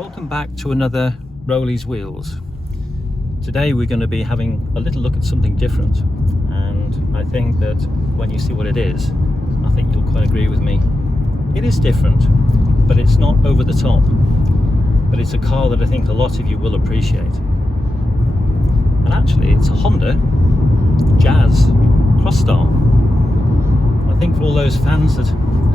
Welcome back to another Rollies Wheels. Today we're going to be having a little look at something different, and I think that when you see what it is, I think you'll quite agree with me. It is different, but it's not over the top, but it's a car that I think a lot of you will appreciate. And actually it's a Honda Jazz Crosstar. I think for all those fans that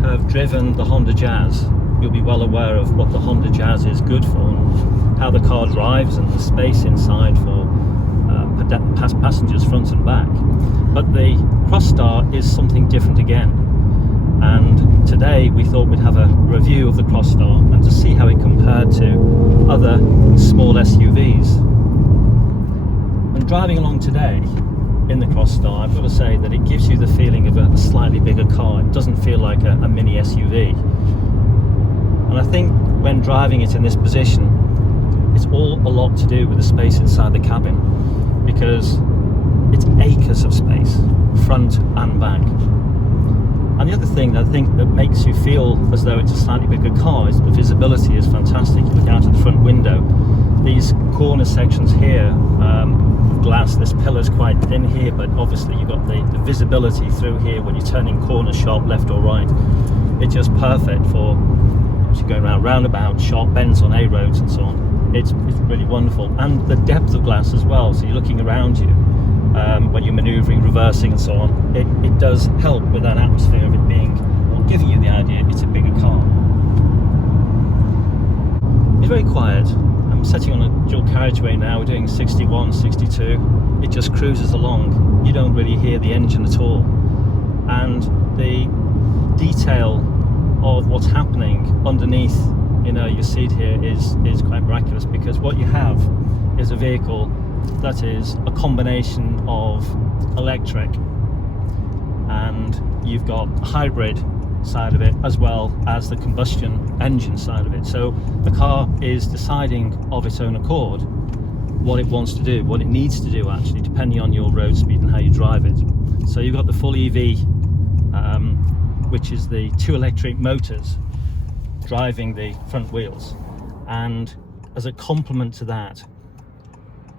have driven the Honda Jazz, you'll be well aware of what the Honda Jazz is good for and how the car drives and the space inside for passengers front and back. But the Crosstar is something different again, and today we thought we'd have a review of the Crosstar and to see how it compared to other small SUVs. And driving along today in the Crosstar, I've got to say that it gives you the feeling of a slightly bigger car. It doesn't feel like a mini SUV. And I think when driving it in this position, it's all a lot to do with the space inside the cabin, because it's acres of space, front and back. And the other thing that I think that makes you feel as though it's a slightly bigger car is the visibility is fantastic. You look out of the front window, these corner sections here, glass, this pillar's quite thin here, but obviously you've got the visibility through here when you're turning corners sharp left or right. It's just perfect for going around roundabouts, sharp bends on A roads and so on. It's really wonderful, and the depth of glass as well, so you're looking around you when you're manoeuvring, reversing and so on. It does help with that atmosphere of it being, or giving you the idea it's a bigger car. It's very quiet. I'm sitting on a dual carriageway now. We're doing 61, 62. It just cruises along. You don't really hear the engine at all, and the detail of what's happening underneath, your seat here is quite miraculous, because what you have is a vehicle that is a combination of electric, and you've got a hybrid side of it as well as the combustion engine side of it. So the car is deciding of its own accord what it wants to do, what it needs to do actually, depending on your road speed and how you drive it. So you've got the full EV, which is the two electric motors driving the front wheels, and as a complement to that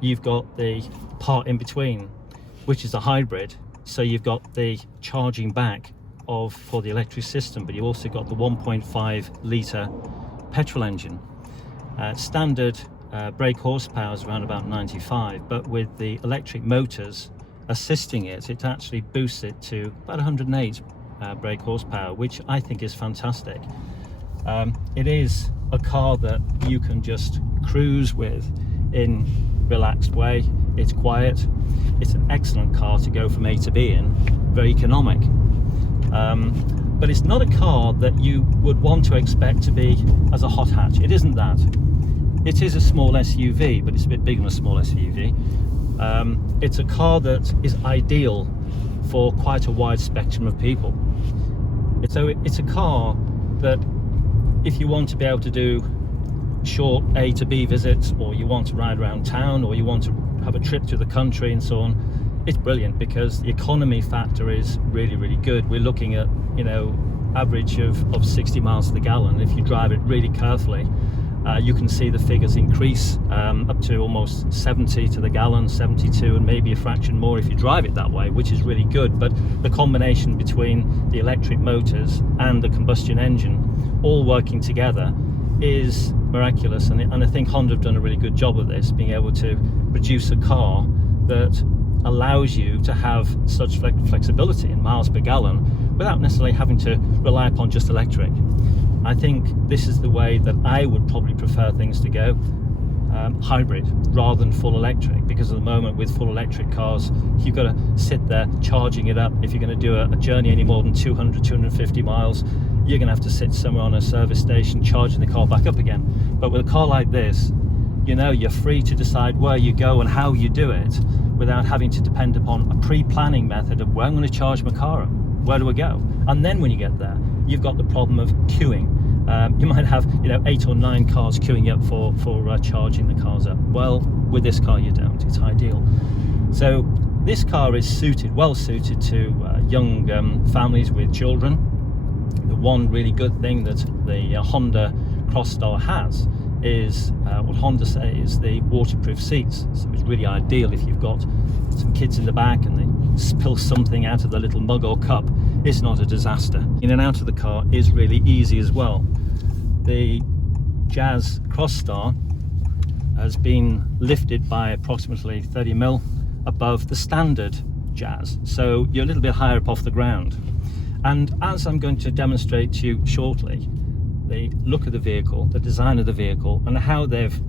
you've got the part in between, which is a hybrid. So you've got the charging back for the electric system, but you've also got the 1.5 litre petrol engine. Standard brake horsepower is around about 95, but with the electric motors assisting it actually boosts it to about 108 brake horsepower, which I think is fantastic. It is a car that you can just cruise with in relaxed way. It's quiet. It's an excellent car to go from A to B in, very economic. But it's not a car that you would want to expect to be as a hot hatch. It isn't that. It is a small SUV, but it's a bit bigger than a small SUV. It's a car that is ideal for quite a wide spectrum of people. So it's a car that if you want to be able to do short A to B visits, or you want to ride around town, or you want to have a trip to the country and so on, it's brilliant, because the economy factor is really, really good. We're looking at, average of 60 miles to the gallon. If you drive it really carefully, you can see the figures increase up to almost 70 to the gallon, 72, and maybe a fraction more if you drive it that way, which is really good. But the combination between the electric motors and the combustion engine all working together is miraculous, and I think Honda have done a really good job of this, being able to produce a car that allows you to have such flexibility in miles per gallon without necessarily having to rely upon just electric. I think this is the way that I would probably prefer things to go, hybrid rather than full electric, because at the moment with full electric cars, you've got to sit there charging it up. If you're going to do a journey any more than 200, 250 miles, you're going to have to sit somewhere on a service station charging the car back up again. But with a car like this, you're free to decide where you go and how you do it without having to depend upon a pre-planning method of where I'm going to charge my car up, where do I go? And then when you get there, you've got the problem of queuing. You might have 8 or 9 cars queuing up for charging the cars up. Well, with this car you don't. It's ideal. So this car is well suited to young families with children. The one really good thing that the Honda Crosstar has is what Honda say is the waterproof seats. So it's really ideal if you've got some kids in the back and they spill something out of the little mug or cup. It's not a disaster. In and out of the car is really easy as well. The Jazz Crosstar has been lifted by approximately 30 mil above the standard Jazz, so you're a little bit higher up off the ground. And as I'm going to demonstrate to you shortly, the look of the vehicle, the design of the vehicle, and how they've,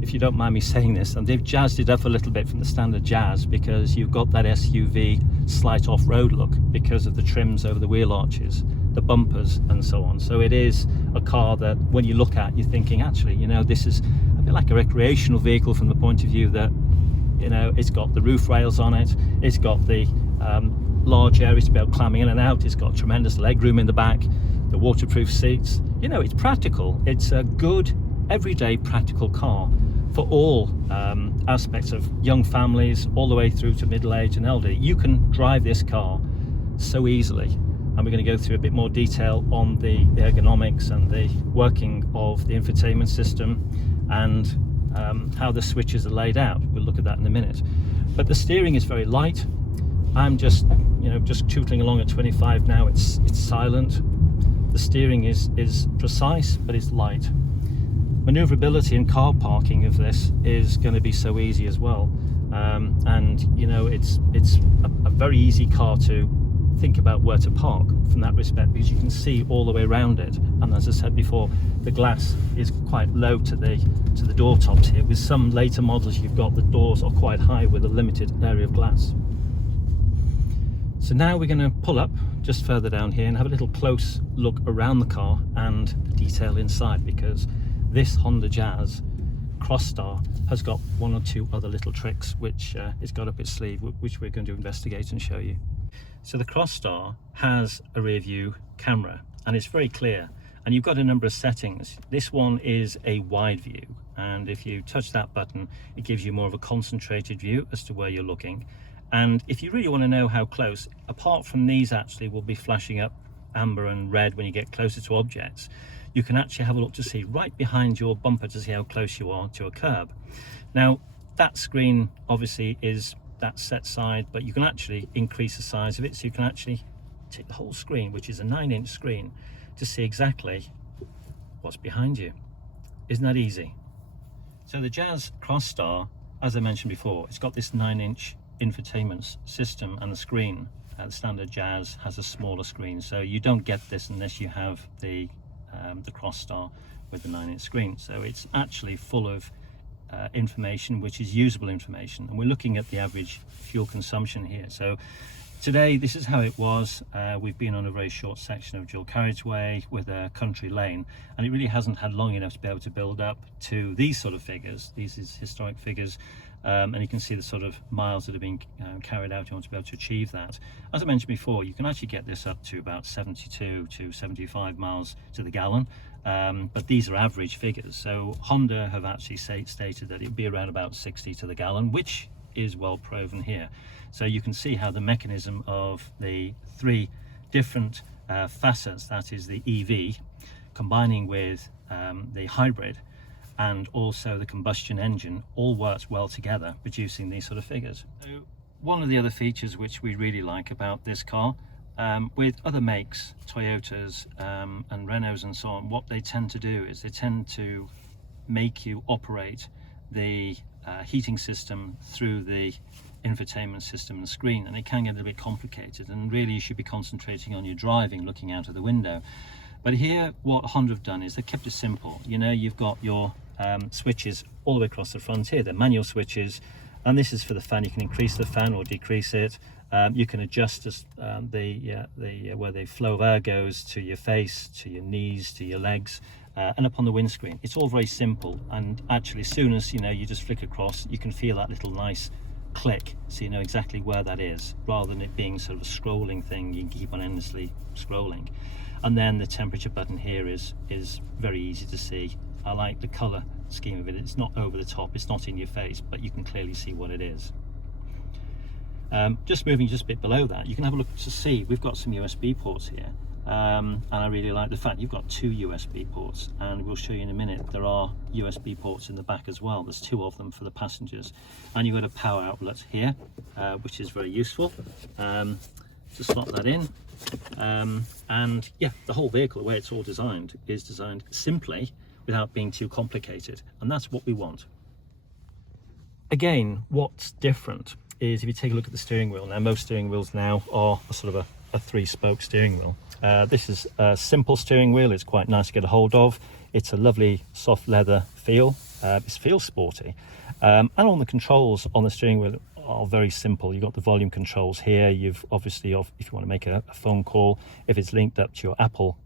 if you don't mind me saying this, and they've jazzed it up a little bit from the standard Jazz, because you've got that SUV slight off-road look because of the trims over the wheel arches, the bumpers and so on. So it is a car that when you look at, you're thinking, actually, you know, this is a bit like a recreational vehicle from the point of view that, you know, it's got the roof rails on it, it's got the large areas to be able to climb in and out, it's got tremendous leg room in the back, the waterproof seats. You know, it's practical. It's a good everyday practical car for all aspects of young families all the way through to middle age and elderly. You can drive this car so easily, and we're going to go through a bit more detail on the ergonomics and the working of the infotainment system and how the switches are laid out. We'll look at that in a minute. But the steering is very light. I'm just, you know, just tootling along at 25 now. It's silent. The steering is precise, but it's light. Maneuverability and car parking of this is going to be so easy as well. And you know, it's a very easy car to think about where to park from that respect, because you can see all the way around it. And as I said before, the glass is quite low to the door tops here. With some later models, you've got the doors are quite high with a limited area of glass. So now we're going to pull up just further down here and have a little close look around the car and the detail inside, because this Honda Jazz Crosstar has got one or two other little tricks which it's got up its sleeve, which we're going to investigate and show you. So the Crosstar has a rear view camera and it's very clear, and you've got a number of settings. This one is a wide view, and if you touch that button it gives you more of a concentrated view as to where you're looking. And if you really want to know how close, apart from these actually will be flashing up amber and red when you get closer to objects, you can actually have a look to see right behind your bumper to see how close you are to a curb. Now that screen obviously is that set side, but you can actually increase the size of it, so you can actually take the whole screen, which is a 9-inch screen, to see exactly what's behind you. Isn't that easy? So the Jazz Crosstar, as I mentioned before, it's got this 9-inch infotainment system, and the screen, the standard Jazz has a smaller screen, so you don't get this unless you have the Crosstar with the 9-inch screen. So it's actually full of information which is usable information, and we're looking at the average fuel consumption here. So today this is how it was. We've been on a very short section of dual carriageway with a country lane, and it really hasn't had long enough to be able to build up to these sort of figures. These is historic figures. And you can see the sort of miles that are being carried out. You want to be able to achieve that. As I mentioned before, you can actually get this up to about 72 to 75 miles to the gallon, but these are average figures. So Honda have actually stated that it'd be around about 60 to the gallon, which is well proven here. So you can see how the mechanism of the three different facets, that is the EV combining with the hybrid and also the combustion engine, all works well together, producing these sort of figures. So one of the other features which we really like about this car, with other makes, Toyotas and Renaults and so on, what they tend to do is they tend to make you operate the heating system through the infotainment system and screen, and it can get a bit complicated, and really you should be concentrating on your driving, looking out of the window. But here what Honda have done is they've kept it simple. You know, you've got your switches all the way across the front here. They're manual switches, and this is for the fan. You can increase the fan or decrease it. You can adjust where the flow of air goes to your face, to your knees, to your legs, and up on the windscreen. It's all very simple, and actually as soon as you just flick across, you can feel that little nice click, so you know exactly where that is, rather than it being sort of a scrolling thing. You can keep on endlessly scrolling. And then the temperature button here is very easy to see. I like the color scheme of it. It's not over the top, it's not in your face, but you can clearly see what it is. Just moving just a bit below that, you can have a look to see we've got some USB ports here, and I really like the fact you've got 2 USB ports, and we'll show you in a minute there are USB ports in the back as well. There's 2 of them for the passengers, and you've got a power outlet here, which is very useful. To slot that in, and yeah, the whole vehicle, the way it's all designed, is designed simply without being too complicated, and that's what we want. Again, what's different is if you take a look at the steering wheel. Now, most steering wheels now are a sort of a 3-spoke steering wheel. This is a simple steering wheel. It's quite nice to get a hold of. It's a lovely soft leather feel. It feels sporty, and on the controls on the steering wheel are very simple. You've got the volume controls here. You've obviously, if you want to make a phone call, if it's linked up to your Apple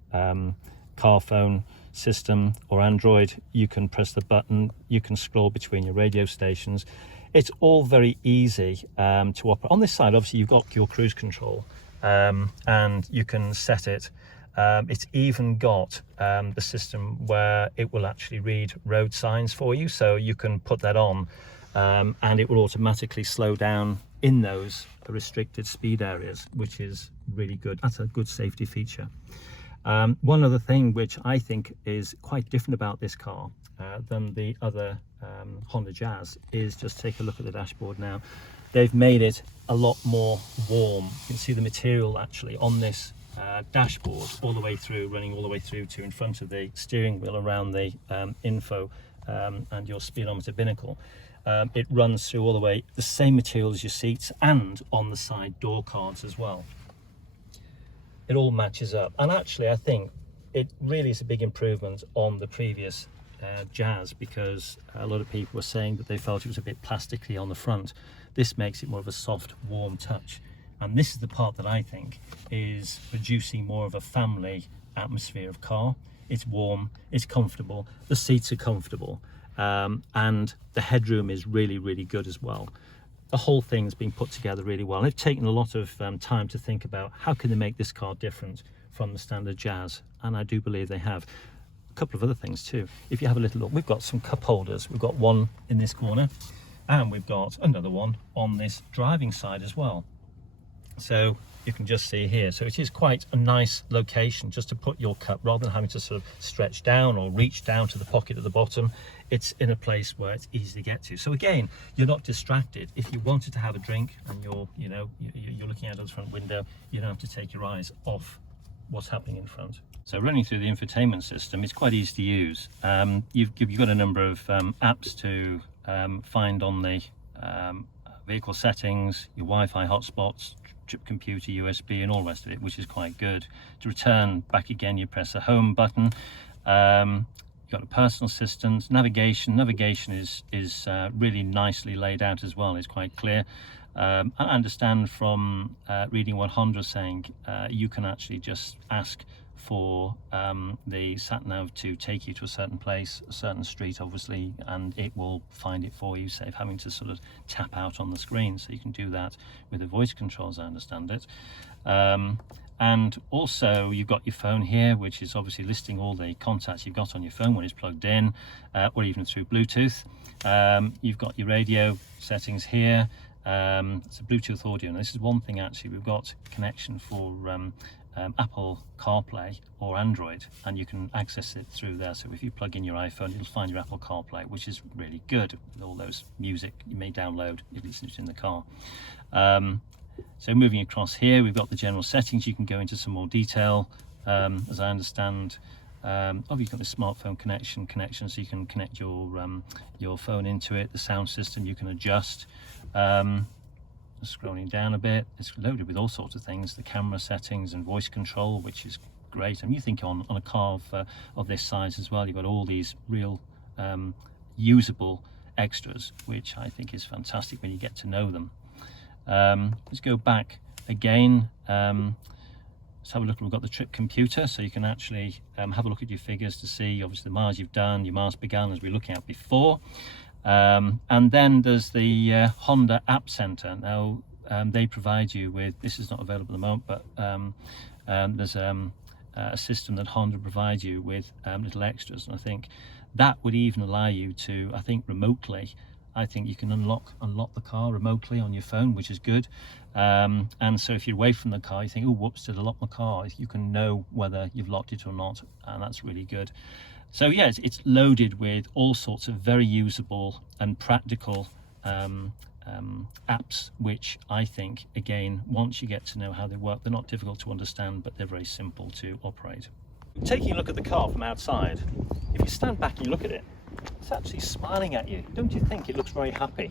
car phone system or Android, you can press the button, you can scroll between your radio stations. It's all very easy to operate. On this side, obviously, you've got your cruise control, and you can set it. It's even got the system where it will actually read road signs for you, so you can put that on, and it will automatically slow down in those restricted speed areas, which is really good. That's a good safety feature. One other thing which I think is quite different about this car than the other Honda Jazz is, just take a look at the dashboard now. They've made it a lot more warm. You can see the material actually on this dashboard all the way through, running all the way through to in front of the steering wheel, around the info and your speedometer binnacle. It runs through all the way, the same material as your seats, and on the side door cards as well. It all matches up, and actually I think it really is a big improvement on the previous Jazz, because a lot of people were saying that they felt it was a bit plasticky on the front. This makes it more of a soft, warm touch, and this is the part that I think is producing more of a family atmosphere of car. It's warm, it's comfortable, the seats are comfortable, and the headroom is really, really good as well. The whole thing's been put together really well. They've taken a lot of time to think about how can they make this car different from the standard Jazz, and I do believe they have. A couple of other things too. If you have a little look, we've got some cup holders. We've got one in this corner, and we've got another one on this driving side as well. So you can just see here. So it is quite a nice location just to put your cup, rather than having to sort of stretch down or reach down to the pocket at the bottom. It's in a place where it's easy to get to. So again, you're not distracted. If you wanted to have a drink and you're looking out of the front window, you don't have to take your eyes off what's happening in front. So running through the infotainment system, it's quite easy to use. You've got a number of apps to find on the vehicle settings, your Wi-Fi hotspots, trip computer, USB, and all the rest of it, which is quite good. To return back again, you press the home button. You've got a personal assistant, navigation. Navigation is really nicely laid out as well. It's quite clear. I understand from reading what Honda is saying, you can actually just ask for the sat-nav to take you to a certain place, a certain street obviously, and it will find it for you, save having to sort of tap out on the screen. So you can do that with the voice controls, I understand it. And also you've got your phone here, which is obviously listing all the contacts you've got on your phone when it's plugged in, or even through Bluetooth. You've got your radio settings here. It's a Bluetooth audio, and this is one thing actually, we've got connection for Apple CarPlay or Android, and you can access it through there. So if you plug in your iPhone, it'll find your Apple CarPlay, which is really good. With all those music you may download, you listen to it in the car. So moving across here, we've got the general settings. You can go into some more detail. As I understand, you've got the smartphone connection, so you can connect your phone into it. The sound system you can adjust. Scrolling down a bit, it's loaded with all sorts of things, the camera settings and voice control, which is great. And you think on a car of this size as well, you've got all these real usable extras, which I think is fantastic when you get to know them. Let's go back again. Let's have a look. We've got the trip computer, so you can actually have a look at your figures to see obviously the miles you've done, your miles begun, as we were looking at before. And then there's the Honda App Center. Now they provide you with, this is not available at the moment, but there's a system that Honda provides you with little extras, and I think that would even allow you to, I think, remotely I think you can unlock the car remotely on your phone, which is good. And so if you're away from the car, you think, oh, whoops, did I lock my car? You can know whether you've locked it or not, and that's really good. So yeah, it's loaded with all sorts of very usable and practical apps, which I think, again, once you get to know how they work, they're not difficult to understand, but they're very simple to operate. Taking a look at the car from outside, if you stand back and you look at it, it's actually smiling at you. Don't you think it looks very happy?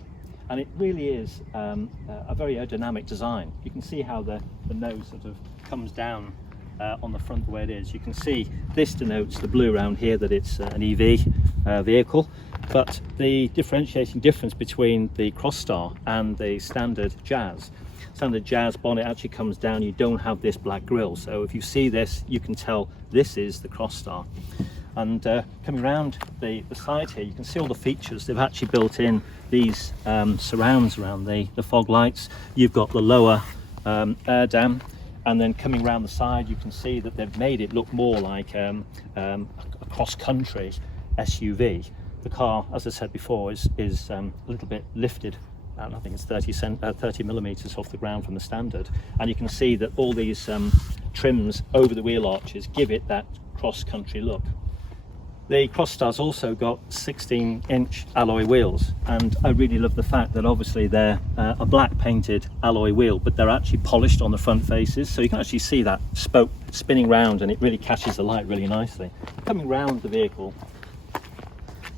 And it really is a very aerodynamic design. You can see how the nose sort of comes down on the front the way it is. You can see this denotes the blue around here that it's an EV vehicle, but the differentiating difference between the Crosstar and the standard Jazz bonnet actually comes down. You don't have this black grille, so if you see this, you can tell this is the Crosstar. And coming around the side here, you can see all the features. They've actually built in these surrounds around the fog lights. You've got the lower air dam, and then coming around the side, you can see that they've made it look more like a cross-country SUV. The car, as I said before, is a little bit lifted. I think it's 30 millimeters off the ground from the standard, and you can see that all these trims over the wheel arches give it that cross-country look. The Crosstar's also got 16-inch alloy wheels, and I really love the fact that obviously they're a black painted alloy wheel, but they're actually polished on the front faces, so you can actually see that spoke spinning round, and it really catches the light really nicely. Coming round the vehicle,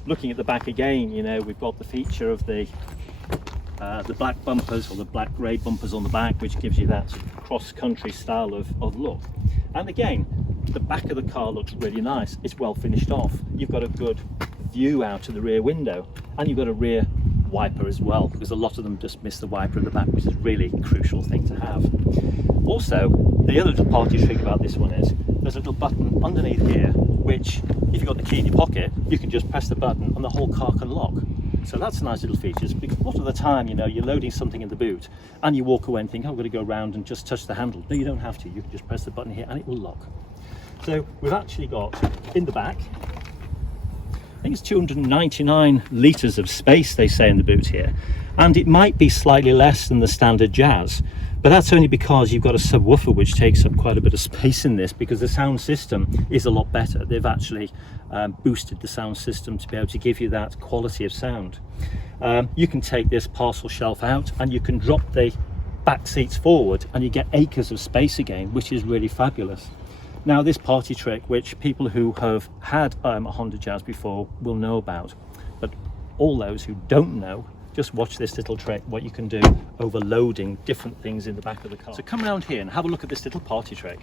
looking at the back again, you know, we've got the feature of the black bumpers, or the black grey bumpers on the back, which gives you that sort of cross-country style of look. And again, the back of the car looks really nice. It's well finished off. You've got a good view out of the rear window, and you've got a rear wiper as well, because a lot of them just miss the wiper in the back, which is really a crucial thing to have. Also, the other little party trick about this one is there's a little button underneath here, which if you've got the key in your pocket, you can just press the button and the whole car can lock. So that's a nice little feature, because a lot of the time, you know, you're loading something in the boot and you walk away and think, oh, I'm going to go around and just touch the handle. No, you don't have to. You can just press the button here and it will lock. So we've actually got in the back, I think it's 299 litres of space, they say, in the boot here. And it might be slightly less than the standard Jazz, but that's only because you've got a subwoofer which takes up quite a bit of space in this, because the sound system is a lot better. They've actually boosted the sound system to be able to give you that quality of sound. You can take this parcel shelf out and you can drop the back seats forward and you get acres of space again, which is really fabulous. Now, this party trick, which people who have had a Honda Jazz before will know about, but all those who don't know, just watch this little trick, what you can do overloading different things in the back of the car. So come around here and have a look at this little party trick.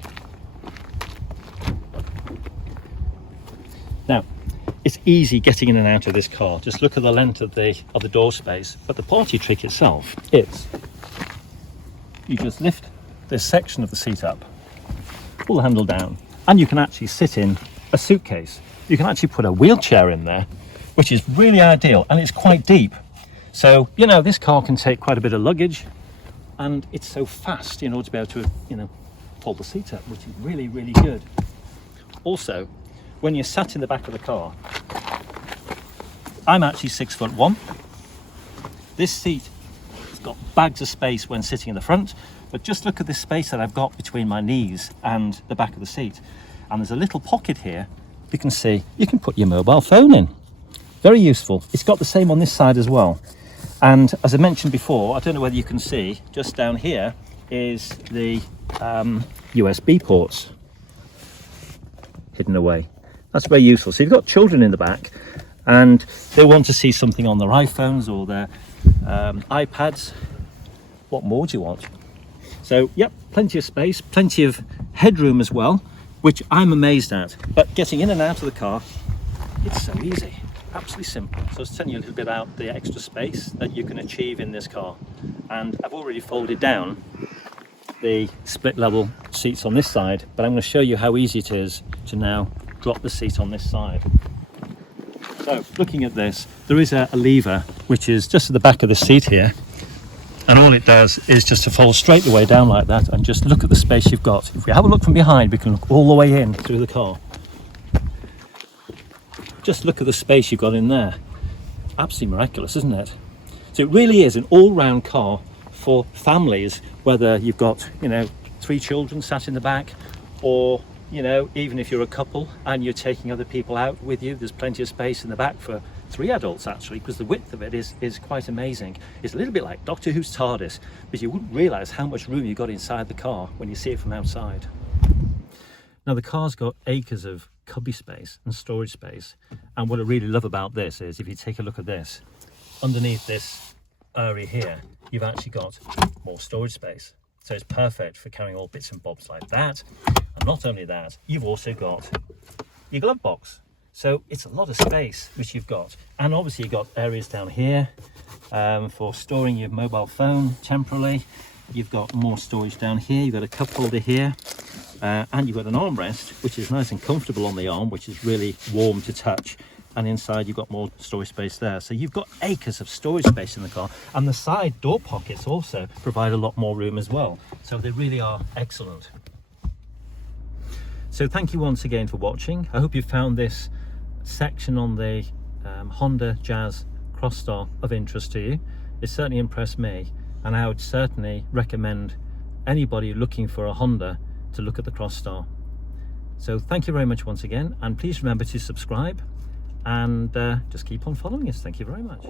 Now, it's easy getting in and out of this car. Just look at the length of the door space. But the party trick itself is, you just lift this section of the seat up, pull the handle down, and you can actually sit in a suitcase. You can actually put a wheelchair in there, which is really ideal, and it's quite deep. So, you know, this car can take quite a bit of luggage, and it's so fast in order to be able to, you know, fold the seat up, which is really, really good. Also, when you're sat in the back of the car, I'm actually 6'1". This seat has got bags of space when sitting in the front, but just look at this space that I've got between my knees and the back of the seat. And there's a little pocket here. You can see you can put your mobile phone in. Very useful. It's got the same on this side as well. And as I mentioned before, I don't know whether you can see, just down here is the USB ports hidden away. That's very useful. So you've got children in the back and they want to see something on their iPhones or their iPads. What more do you want? So, yep, plenty of space, plenty of headroom as well, which I'm amazed at. But getting in and out of the car, it's so easy. Absolutely simple. So I was telling you a little bit about the extra space that you can achieve in this car. And I've already folded down the split level seats on this side, but I'm going to show you how easy it is to now drop the seat on this side. So looking at this, there is a lever which is just at the back of the seat here, and all it does is just to fold straight the way down like that, and just look at the space you've got. If we have a look from behind, we can look all the way in through the car. Just look at the space you've got in there. Absolutely miraculous, isn't it? So it really is an all-round car for families, whether you've got, you know, 3 children sat in the back, or, you know, even if you're a couple and you're taking other people out with you, there's plenty of space in the back for 3 adults actually, because the width of it is quite amazing. It's a little bit like Doctor Who's TARDIS, but you wouldn't realise how much room you got inside the car when you see it from outside. Now the car's got acres of cubby space and storage space, and what I really love about this is, if you take a look at this, underneath this area here, you've actually got more storage space. So it's perfect for carrying all bits and bobs like that. And not only that, you've also got your glove box. So it's a lot of space which you've got. And obviously you've got areas down here for storing your mobile phone temporarily. You've got more storage down here. You've got a cup holder here. And you've got an armrest, which is nice and comfortable on the arm, which is really warm to touch. And inside you've got more storage space there. So you've got acres of storage space in the car, and the side door pockets also provide a lot more room as well. So they really are excellent. So thank you once again for watching. I hope you found this section on the Honda Jazz Crosstar of interest to you. It certainly impressed me, and I would certainly recommend anybody looking for a Honda to look at the Crosstar. So thank you very much once again, and please remember to subscribe and just keep on following us. Thank you very much.